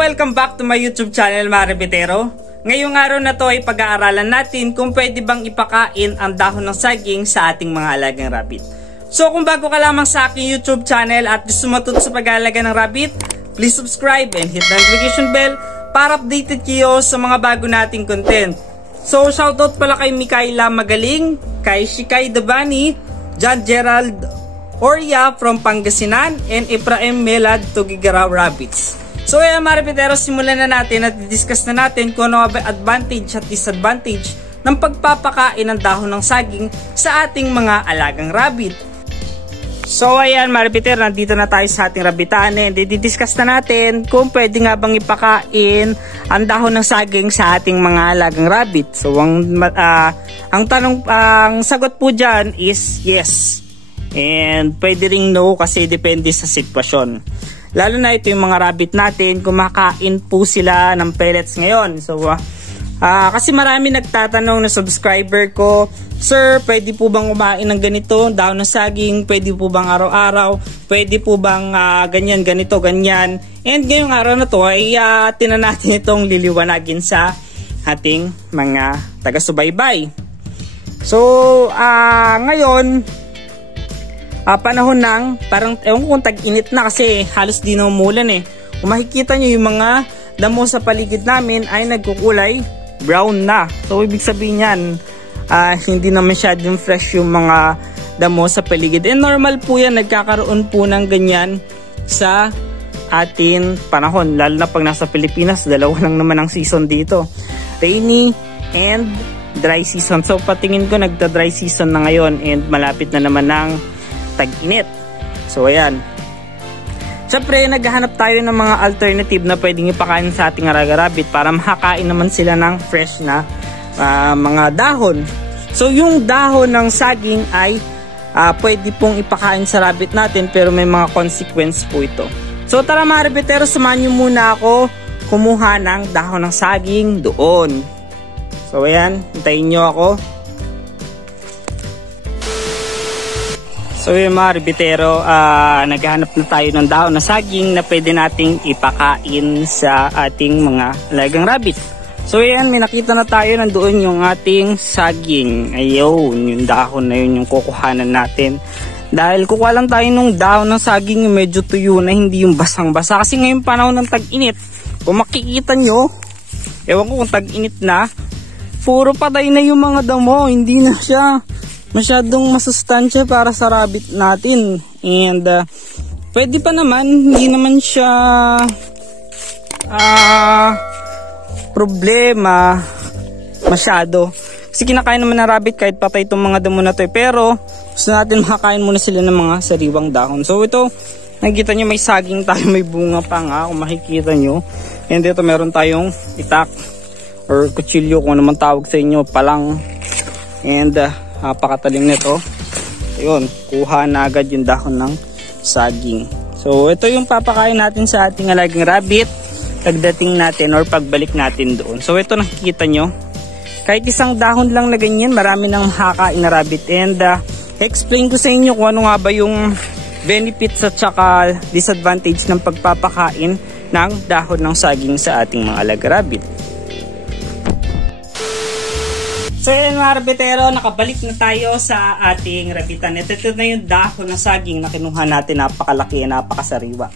welcome back to my YouTube channel, mga Rabitero. Ngayong araw na to ay pag-aaralan natin kung pwede bang ipakain ang dahon ng saging sa ating mga alagang rabbit. So kung bago ka lamang sa aking YouTube channel at gusto matuto sa pag-aalaga ng rabbit, please subscribe and hit the notification bell para updated kayo sa mga bago nating content. So shoutout pala kay Mikaela Magaling, kay Shikay Dabani, John Gerald Oria from Pangasinan, and Ephraim Melad Tugigaraw Rabbits. So ayan mga Rabitero, simulan na natin at discuss na natin kung ano ba advantage at disadvantage ng pagpapakain ng dahon ng saging sa ating mga alagang rabbit. So ayan mga Rabitero, nandito na tayo sa ating rabbitan and didiscuss na natin kung pwede nga bang ipakain ang dahon ng saging sa ating mga alagang rabbit. So ang sagot po dyan is yes. And pwede ring no kasi depende sa sitwasyon. Lalo na ito yung mga rabbit natin, kumakain po sila ng pellets ngayon. So kasi marami nagtatanong na subscriber ko, Sir, pwede po bang kumain ng ganito, dahon ng saging? Pwede po bang araw-araw? Pwede po bang ganyan, ganito, ganyan? And ngayong araw na to ay tinan natin itong liliwanagin sa ating mga taga-subaybay. So ngayon panahon ng parang ewan ko kung tag-init na kasi halos di na umulan eh. Kung makikita nyo yung mga damo sa paligid namin ay nagkukulay brown na. So ibig sabihin yan hindi na masyadong fresh yung mga damo sa paligid. And normal po yan, nagkakaroon po ng ganyan sa ating panahon. Lalo na pag nasa Pilipinas, dalawa lang naman ang season dito. Rainy and dry season. So patingin ko nagda-dry season na ngayon and malapit na naman ng tag-init. So ayan. Siyempre naghahanap tayo ng mga alternative na pwedeng ipakain sa ating alaga rabbit para makakain naman sila ng fresh na mga dahon. So yung dahon ng saging ay pwede pong ipakain sa rabbit natin pero may mga consequence po ito. So tara mga rabbitero, samahan nyo muna ako kumuha ng dahon ng saging doon. So ayan, hintayin nyo ako. So yung mga Rabitero, naghahanap na tayo ng dahon na saging na pwede nating ipakain sa ating mga alagang rabbit. So yan, may nakita na tayo, nandoon yung ating saging. Ayun, yung dahon na yun yung kukuhanan natin. Dahil kukuha lang tayo ng dahon ng saging yung medyo tuyo na, hindi yung basang-basa. Kasi ngayon panahon ng tag-init, kung makikita nyo, ewan ko kung tag-init na, puro patay na yung mga damo, hindi na siya masyadong masustansya para sa rabbit natin. And pwede pa naman, hindi naman siya problema masyado. Kasi kinakain naman ng rabbit kahit patay itong mga damo na to. Pero gusto natin makakain muna sila ng mga sariwang dahon. So ito, nakikita nyo may saging tayo, may bunga pa nga kung makikita nyo. And dito meron tayong itak or kutsilyo kung naman tawag sa inyo, palang. And napakatalim nito. Ayun, kuha na agad yung dahon ng saging. So ito yung papakain natin sa ating alagang rabbit pagdating natin or pagbalik natin doon. So ito nakikita nyo, kahit isang dahon lang na ganyan, marami nang makakain na rabbit. And explain ko sa inyo kung ano nga ba yung benefits at saka disadvantage ng pagpapakain ng dahon ng saging sa ating mga alagang rabbit. So yun mga Rabitero, nakabalik na tayo sa ating rabbitan. Ito na yung dahon ng saging na kinuha natin, napakalaki, napakasariwa.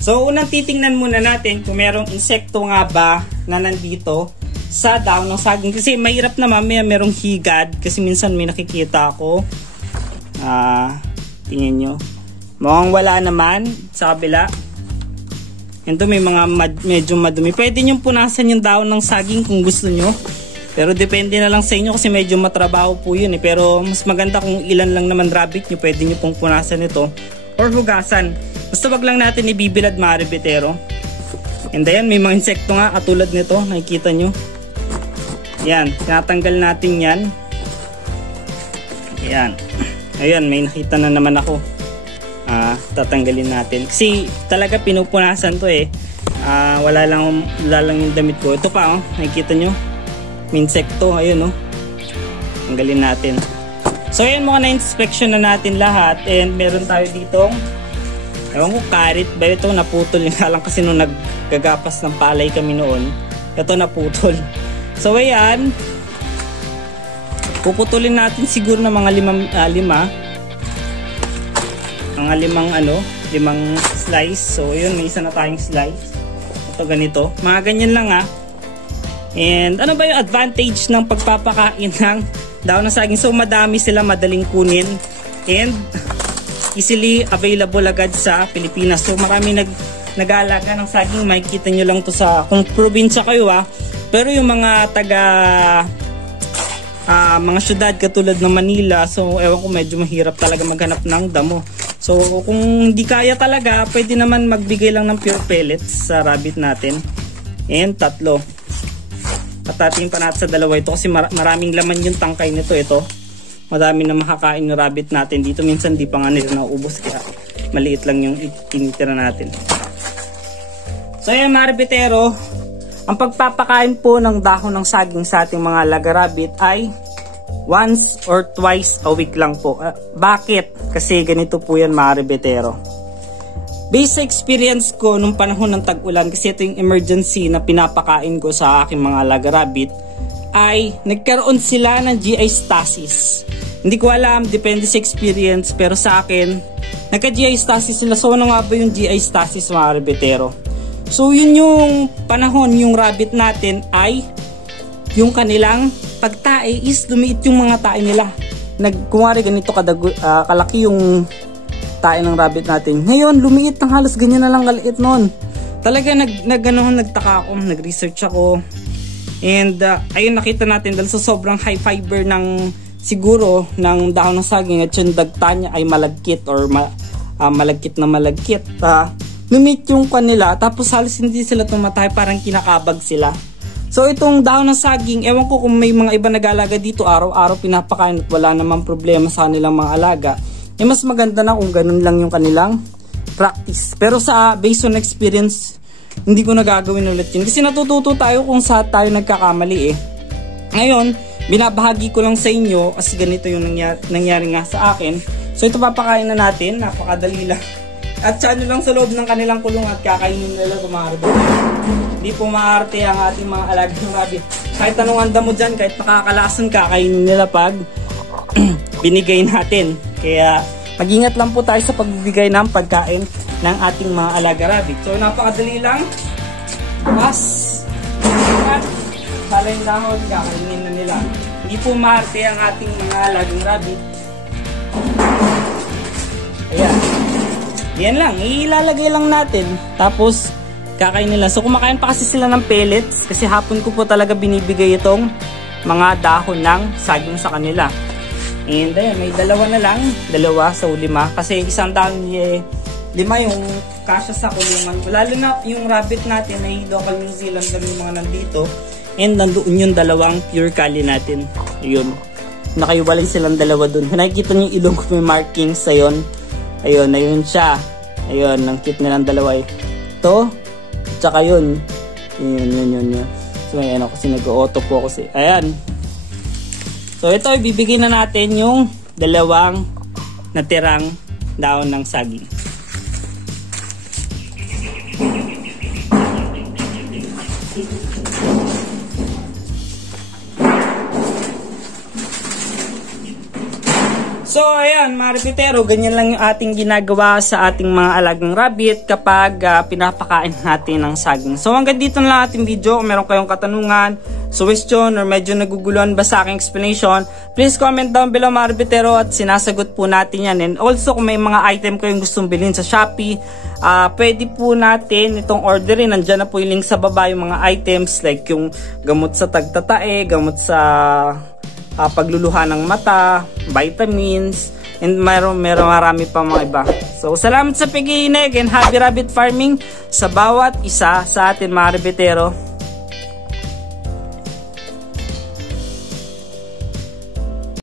So unang titingnan muna natin kung merong insekto nga ba na nandito sa dahon ng saging. Kasi mahirap naman, merong higad. Kasi minsan may nakikita ako. Tingnan nyo. Mukhang wala naman sa kabila. Ito may mga medyo madumi. Pwede nyo punasan yung dahon ng saging kung gusto nyo. Pero depende na lang sa inyo kasi medyo matrabaho po yun eh. Pero mas maganda kung ilan lang naman rabbit nyo, pwede nyo pong punasan ito or hugasan. Basta wag lang natin ibibilad mga Rabitero. And ayan, may mga insekto nga katulad nito, nakikita nyo. Yan, tinatanggal natin yan. Ayan. Ayan, may nakita na naman ako. Tatanggalin natin. Kasi talaga pinupunasan to eh. Wala lang yung damit ko. Ito pa oh, nakikita nyo. Insekto, ayun no. Tanggalin natin. So ayan, mga na-inspection na natin lahat and meron tayo ditong Ewan ko, karit ba ito? Naputol nga lang kasi nung naggagapas ng palay kami noon. Ito naputol. So ayan. Puputulin natin siguro ng mga limang slice. So yun, may isa na tayong slice. Ito ganito. Mga ganyan lang ha. And ano ba yung advantage ng pagpapakain ng dahon ng saging? So madami sila, madaling kunin. And easily available agad sa Pilipinas. So marami nag-aalaga ng saging. Makikita nyo lang to sa kung probinsya kayo ha. Pero yung mga mga syudad katulad ng Manila, so ewan ko, medyo mahirap talaga maghanap ng damo. So kung hindi kaya talaga, pwede naman magbigay lang ng pure pellets sa rabbit natin. And 3. Patatiin pa natin sa 2 ito kasi maraming laman yung tangkay nito. Ito madami na makakain ng rabbit natin dito. Minsan di pa nga nila naubos, kaya maliit lang yung tinitira natin. So ayan mga rabbitero, ang pagpapakain po ng dahon ng saging sa ating mga alaga rabbit ay once or twice a week lang po. Bakit? Kasi ganito po yan mga rabbitero. Based sa experience ko nung panahon ng tag-ulan, kasi ito yung emergency na pinapakain ko sa aking mga alaga rabbit, ay nagkaroon sila ng GI stasis. Hindi ko alam, depende sa experience, pero sa akin nagka-GI stasis sila. So ano nga ba yung GI stasis mga rabbitero? So yun yung panahon yung rabbit natin ay yung kanilang pagtae is lumiit yung mga tae nila. Kumari ganito kalaki yung tae ng rabbit natin. Ngayon lumiit ng halos ganyan na lang kaliit noon. Talaga nagtaka ako, nag-research ako. And ayun, nakita natin dahil sa sobrang high fiber ng siguro ng dahon ng saging at yung dagta niya ay malagkit or malagkit na malagkit. Lumit yung kanila, tapos halos hindi sila tumatay, parang kinakabag sila. So itong dahon ng saging, ewan ko kung may mga iba nag-alaga dito, araw-araw pinapakain at wala namang problema sa kanilang mga alaga. Mas maganda na kung ganun lang yung kanilang practice. Pero based on experience, hindi ko nagagawin ulit yun. Kasi natututo tayo kung saan tayo nagkakamali eh. Ngayon, binabahagi ko lang sa inyo kasi ganito yung nangyari nga sa akin. So ito papakain na natin, napakadali lang. At sa ano lang sa loob ng kanilang kulong at kakainin nila kumarbo. Hindi po maarte ang ating mga alagang rabbit. Kahit anong anda mo dyan, kahit nakakalason, kakainin nila pag binigay natin. Kaya mag-ingat lang po tayo sa pagbibigay ng pagkain ng ating mga alaga rabbit. So napakadali lang. Mas palay dahon, kakainin na nila. Hindi po maarte ang ating mga alagang rabbit. Ayan. Yan lang, ilalagay lang natin. Tapos kakainin nila. So kumakain pa kasi sila ng pellets kasi hapon ko po talaga binibigay itong mga dahon ng saging sa kanila. And ayan, may 2 na lang, 2 sa 5 kasi isang dahon 5 yung kasya sa kulungan. Lalo na yung rabbit natin ay local New Zealand lang yung mga nandito. And nandoon yung 2 pure cali natin. Ayun, nakaiwalay silang 2 dun. Nakikita niyo yung ilong ko, may markings. Ayun, ayun siya. Ayun, ang cute nilang 2 eh. Ito, tsaka yun. Yun. So ayan, kasi nag-auto po ako. Ayan. So ito, ibibigay na natin yung 2 natirang dahon ng saging. So ayan mga rabbitero, ganyan lang yung ating ginagawa sa ating mga alagang rabbit kapag pinapakain natin ng saging. So hanggang dito na lang ating video. Kung meron kayong katanungan, suggestion, or medyo naguguluhan ba sa aking explanation, please comment down below mga rabbitero at sinasagot po natin yan. And also kung may mga item kayong gustong bilhin sa Shopee, pwede po natin itong orderin. Nandyan na po yung link sa baba, yung mga items like yung gamot sa tagtatae, gamot sa pagluluha ng mata, vitamins, and marami pa mga iba. So salamat sa pag-iinig and happy rabbit farming sa bawat isa sa atin mga rabbitero.